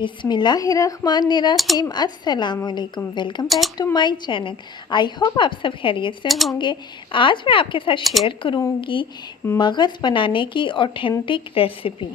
बिस्मिल्लाहिर्रहमानिर्रहीम। अस्सलामुअलैकुम। Welcome back to my channel. I hope आप सब खैरियत से होंगे। आज मैं आपके साथ शेयर करूंगी मगज़ बनाने की ऑथेंटिक रेसिपी।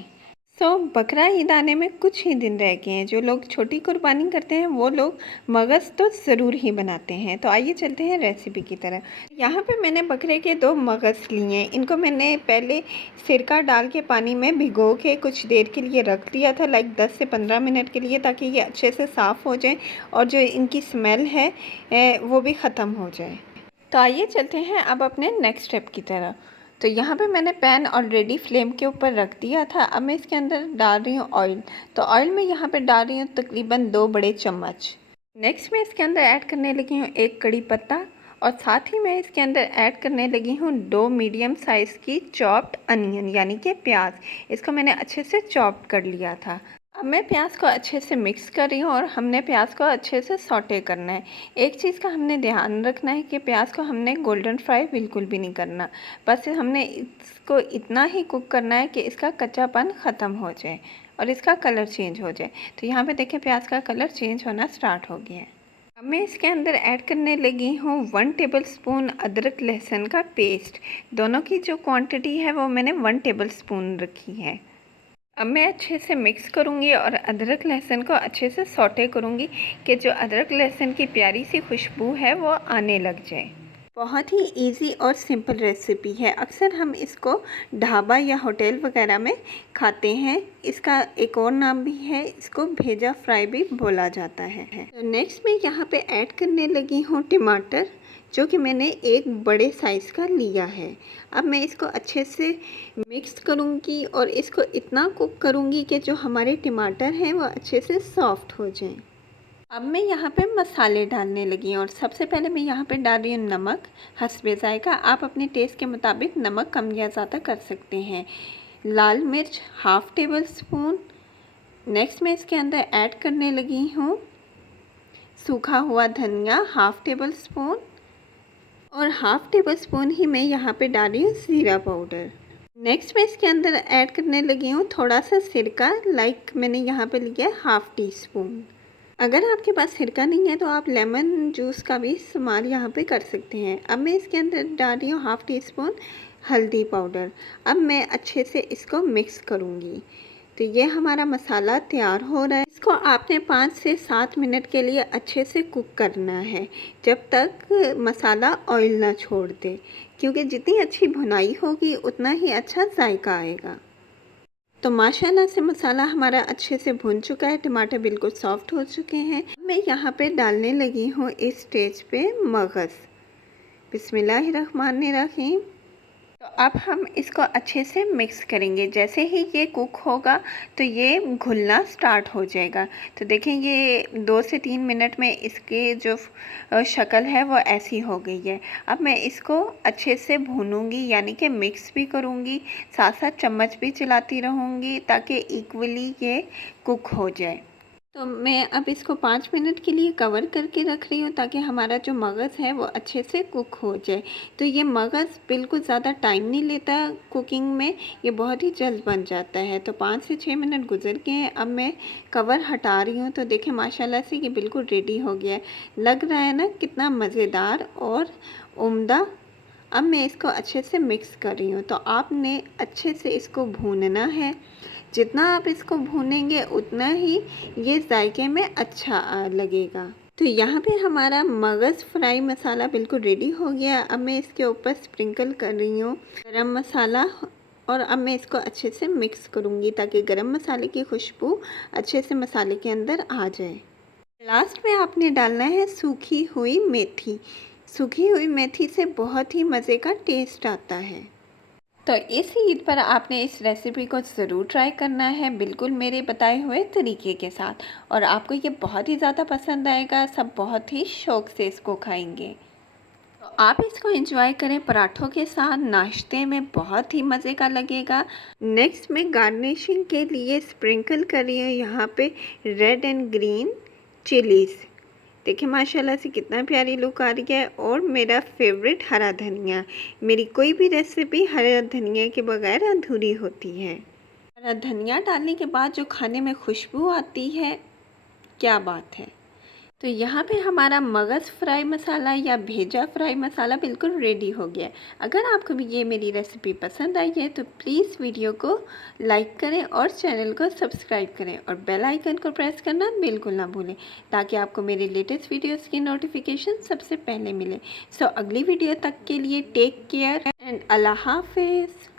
बकरा ईद आने में कुछ ही दिन रह गए हैं। जो लोग छोटी कुर्बानी करते हैं वो लोग मगज़ तो ज़रूर ही बनाते हैं। तो आइए चलते हैं रेसिपी की तरफ। यहाँ पे मैंने बकरे के 2 मगज़ लिए हैं। इनको मैंने पहले सिरका डाल के पानी में भिगो के कुछ देर के लिए रख दिया था, लाइक 10 से 15 मिनट के लिए, ताकि ये अच्छे से साफ़ हो जाए और जो इनकी स्मेल है वो भी ख़त्म हो जाए। तो आइए चलते हैं अब अपने नेक्स्ट स्टेप की तरफ। तो यहाँ पे मैंने पैन ऑलरेडी फ्लेम के ऊपर रख दिया था। अब मैं इसके अंदर डाल रही हूँ ऑयल। तो ऑयल में यहाँ पे डाल रही हूँ तकरीबन 2 बड़े चम्मच। नेक्स्ट मैं इसके अंदर ऐड करने लगी हूँ 1 कड़ी पत्ता, और साथ ही मैं इसके अंदर ऐड करने लगी हूँ 2 मीडियम साइज़ की चॉप्ड अनियन, यानी कि प्याज। इसको मैंने अच्छे से चॉप्ड कर लिया था। अब मैं प्याज को अच्छे से मिक्स कर रही हूँ और हमने प्याज को अच्छे से सौटे करना है। एक चीज़ का हमने ध्यान रखना है कि प्याज को हमने गोल्डन फ्राई बिल्कुल भी नहीं करना। बस हमने इसको इतना ही कुक करना है कि इसका कच्चापन ख़त्म हो जाए और इसका कलर चेंज हो जाए। तो यहाँ पे देखें प्याज का कलर चेंज होना स्टार्ट हो गया है। अब मैं इसके अंदर ऐड करने लगी हूँ 1 टेबलस्पून अदरक लहसुन का पेस्ट। दोनों की जो क्वांटिटी है वो मैंने 1 टेबलस्पून रखी है। अब मैं अच्छे से मिक्स करूँगी और अदरक लहसुन को अच्छे से सौटे करूँगी कि जो अदरक लहसुन की प्यारी सी खुशबू है वो आने लग जाए। बहुत ही इजी और सिंपल रेसिपी है। अक्सर हम इसको ढाबा या होटल वगैरह में खाते हैं। इसका एक और नाम भी है, इसको भेजा फ्राई भी बोला जाता है। तो नेक्स्ट मैं यहाँ पे ऐड करने लगी हूँ टमाटर, जो कि मैंने एक बड़े साइज़ का लिया है। अब मैं इसको अच्छे से मिक्स करूँगी और इसको इतना कुक करूँगी कि जो हमारे टमाटर हैं वो अच्छे से सॉफ्ट हो जाएं। अब मैं यहाँ पे मसाले डालने लगी हूँ और सबसे पहले मैं यहाँ पे डाल रही हूँ नमक हस्बे ज़ायका। आप अपने टेस्ट के मुताबिक नमक कम या ज़्यादा कर सकते हैं। लाल मिर्च 1/2 टेबल स्पून। नेक्स्ट मैं इसके अंदर ऐड करने लगी हूँ सूखा हुआ धनिया 1/2 टेबल स्पून, और 1/2 टेबल स्पून ही मैं यहाँ पे डाल रही हूँ ज़ीरा पाउडर। नेक्स्ट मैं इसके अंदर ऐड करने लगी हूँ थोड़ा सा सिरका, लाइक मैंने यहाँ पे लिया है 1/2 टीस्पून। अगर आपके पास सिरका नहीं है तो आप लेमन जूस का भी इस्तेमाल यहाँ पे कर सकते हैं। अब मैं इसके अंदर डाल रही हूँ 1/2 टीस्पून हल्दी पाउडर। अब मैं अच्छे से इसको मिक्स करूँगी। तो ये हमारा मसाला तैयार हो रहा है। इसको आपने 5 से 7 मिनट के लिए अच्छे से कुक करना है, जब तक मसाला ऑयल ना छोड़ दे, क्योंकि जितनी अच्छी भुनाई होगी उतना ही अच्छा जायका आएगा। तो माशाल्लाह से मसाला हमारा अच्छे से भुन चुका है, टमाटर बिल्कुल सॉफ्ट हो चुके हैं। मैं यहाँ पे डालने लगी हूँ इस स्टेज पे मगज़। बिस्मिल्लाहिर्रहमानिर्रहीम। तो अब हम इसको अच्छे से मिक्स करेंगे। जैसे ही ये कुक होगा तो ये घुलना स्टार्ट हो जाएगा। तो देखें ये 2 से 3 मिनट में इसके जो शक्ल है वो ऐसी हो गई है। अब मैं इसको अच्छे से भूनूंगी, यानी कि मिक्स भी करूंगी, साथ साथ चम्मच भी चलाती रहूंगी ताकि इक्वली ये कुक हो जाए। तो मैं अब इसको 5 मिनट के लिए कवर करके रख रही हूँ ताकि हमारा जो मगज़ है वो अच्छे से कुक हो जाए। तो ये मगज़ बिल्कुल ज़्यादा टाइम नहीं लेता कुकिंग में, ये बहुत ही जल्द बन जाता है। तो 5 से 6 मिनट गुजर गए हैं। अब मैं कवर हटा रही हूँ। तो देखें माशाल्लाह से ये बिल्कुल रेडी हो गया है। लग रहा है ना कितना मज़ेदार और उम्दा। अब मैं इसको अच्छे से मिक्स कर रही हूँ। तो आपने अच्छे से इसको भूनना है। जितना आप इसको भूनेंगे उतना ही ये जायके में अच्छा लगेगा। तो यहाँ पे हमारा मगज़ फ्राई मसाला बिल्कुल रेडी हो गया। अब मैं इसके ऊपर स्प्रिंकल कर रही हूँ गरम मसाला, और अब मैं इसको अच्छे से मिक्स करूँगी ताकि गरम मसाले की खुशबू अच्छे से मसाले के अंदर आ जाए। लास्ट में आपने डालना है सूखी हुई मेथी। सूखी हुई मेथी से बहुत ही मज़े का टेस्ट आता है। तो इस ईद पर आपने इस रेसिपी को ज़रूर ट्राई करना है, बिल्कुल मेरे बताए हुए तरीके के साथ, और आपको ये बहुत ही ज़्यादा पसंद आएगा। सब बहुत ही शौक़ से इसको खाएंगे। तो आप इसको एंजॉय करें पराठों के साथ, नाश्ते में बहुत ही मज़े का लगेगा। नेक्स्ट मैं गार्निशिंग के लिए स्प्रिंकल कर रही हूँ यहाँ पे रेड एंड ग्रीन चिलीज़। देखिए माशाल्लाह से कितना प्यारी लुक आ रही है। और मेरा फेवरेट हरा धनिया। मेरी कोई भी रेसिपी हरा धनिया के बगैर अधूरी होती है। और धनिया डालने के बाद जो खाने में खुशबू आती है, क्या बात है। तो यहाँ पे हमारा मगज़ फ्राई मसाला या भेजा फ्राई मसाला बिल्कुल रेडी हो गया है। अगर आपको भी ये मेरी रेसिपी पसंद आई है तो प्लीज़ वीडियो को लाइक करें और चैनल को सब्सक्राइब करें और बेल आइकन को प्रेस करना बिल्कुल ना भूलें, ताकि आपको मेरे लेटेस्ट वीडियोस की नोटिफिकेशन सबसे पहले मिले। सो अगली वीडियो तक के लिए टेक केयर एंड अल्लाह हाफिज़।